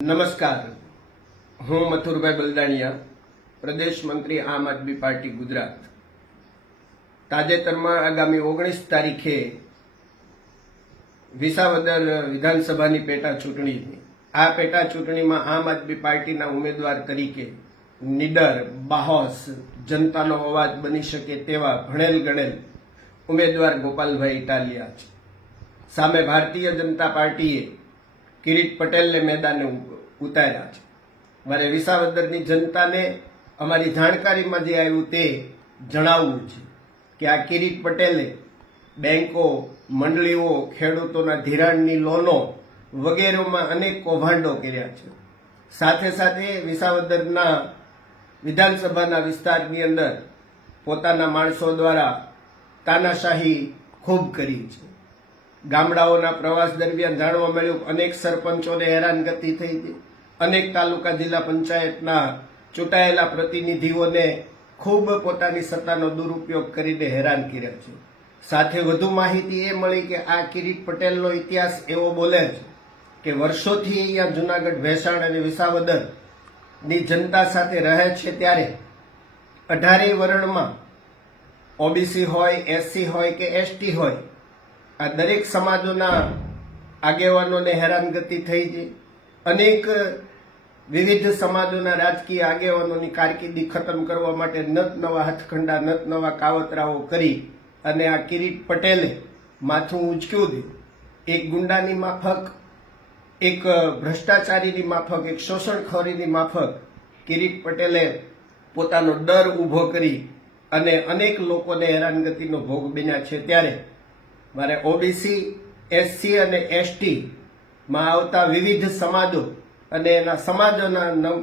નમસ્કાર, હું મથુરભાઈ બલદાણિયા, પ્રદેશ મંત્રી આમ આદમી પાર્ટી ગુજરાત. તાજેતરમાં આગામી 19 તારીખે વિસાવદર વિધાનસભાની પેટા ચૂંટણી, આ પેટા ચૂંટણીમાં આમ આદમી પાર્ટીના ઉમેદવાર તરીકે નીડર, બાહોશ, જનતાનો અવાજ બની શકે તેવા ભણેલ ગણેલ ઉમેદવાર ગોપાલભાઈ ઇટાલિયા છે. સામે ભારતીય જનતા પાર્ટીએ કિરીટ પટેલને મેદાને ઉતાર્યા છે. મારે વિસાવદરની જનતાને અમારી જાણકારીમાં જે આવ્યું તે જણાવવું છે કે આ કિરીટ પટેલે બેંકો, મંડળીઓ, ખેડૂતોના ધિરાણની લોનો વગેરેમાં અનેક કૌભાંડો કર્યા છે. સાથે સાથે વિસાવદરના વિધાનસભાના વિસ્તારની અંદર પોતાના માણસો દ્વારા તાનાશાહી ખૂબ કરી છે. ગામડાઓના પ્રવાસ દરમિયાન જાણવા મળ્યું અનેક સરપંચોને હેરાનગતિ થઈ હતી. અનેક તાલુકા જિલ્લા પંચાયતના ચૂંટાયેલા પ્રતિનિધિઓને ખૂબ પોતાની સત્તાનો દુરુપયોગ કરીને હેરાન કર્યા છે. સાથે વધુ માહિતી એ મળી કે આ કિરીટ પટેલનો ઇતિહાસ એવો બોલે છે કે વર્ષોથી અહીંયા જુનાગઢ, ભેસાણ અને વિસાવદરની જનતા સાથે રહે છે ત્યારે 18 વર્ણમાં ઓબીસી હોય, એસસી હોય કે એસટી હોય, આ દરેક સમાજોના આગેવાનોને હેરાનગતિ થઈ છે. અનેક વિવિધ સમાજોના રાજકીય આગેવાનોની કારકિર્દી ખતમ કરવા માટે નત નવા હથખંડા, નત નવા કાવતરાઓ કરી અને આ કિરીટ પટેલે માથું ઊંચક્યું છે. એક ગુંડાની માફક, એક ભ્રષ્ટાચારીની માફક, એક શોષણખોરીની માફક કિરીટ પટેલે પોતાનો ડર ઊભો કરી અને અનેક લોકોને હેરાનગતિનો ભોગ બન્યા છે. ત્યારે મારે ઓબીસી, એસસી અને એસટી માં આવતા વિવિધ સમાજો અને એના સમાજોના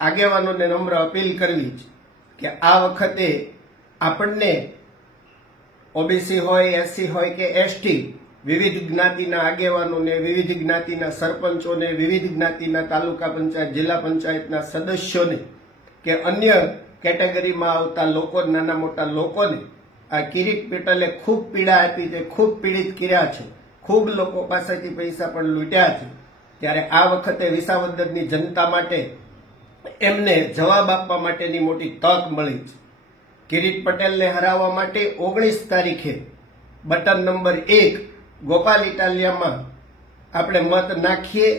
આગેવાનોને નમ્ર અપીલ કરવી છે કે આ વખતે આપણને ઓબીસી હોય, એસસી હોય કે એસટી, વિવિધ જ્ઞાતિના આગેવાનોને, વિવિધ જ્ઞાતિના સરપંચોને, વિવિધ જ્ઞાતિના તાલુકા પંચાયત, જિલ્લા પંચાયતના સદસ્યોને કે અન્ય કેટેગરીમાં આવતા લોકો, નાના મોટા લોકોને આ કિરીટ પટેલે ખૂબ પીડા આપી છે, ખૂબ પીડિત કર્યા છે, ખૂબ લોકો પાસેથી પૈસા પણ લૂંટ્યા છે. ત્યારે આ વખતે વિસાવદરની જનતા માટે એમને જવાબ આપવા માટેની મોટી તક મળી છે. કિરીટ પટેલને હરાવવા માટે 19 તારીખે બટન નંબર 1 ગોપાલ ઇટાલિયામાં આપણે મત નાખીએ,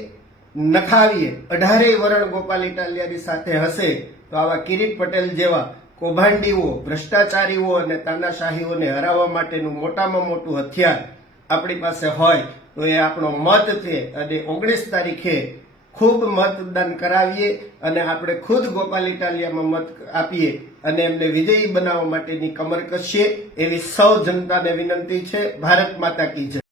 નખાવીએ. 18 વર્ણ ગોપાલ ઇટાલિયાની સાથે હશે તો આવા કિરીટ પટેલ જેવા કૌભાંડીઓ, ભ્રષ્ટાચારીઓ અને તાનાશાહીઓને હરાવવા માટેનું મોટામાં મોટું હથિયાર આપણી પાસે હોય તો એ આપણો મત છે. અને 19 તારીખે ખૂબ મતદાન કરાવીએ અને આપણે ખુદ ગોપાલ ઇટાલિયામાં મત આપીએ અને એમને વિજયી બનાવવા માટેની કમર કસીએ એવી સૌ જનતાને વિનંતી છે. ભારત માતા કી જય.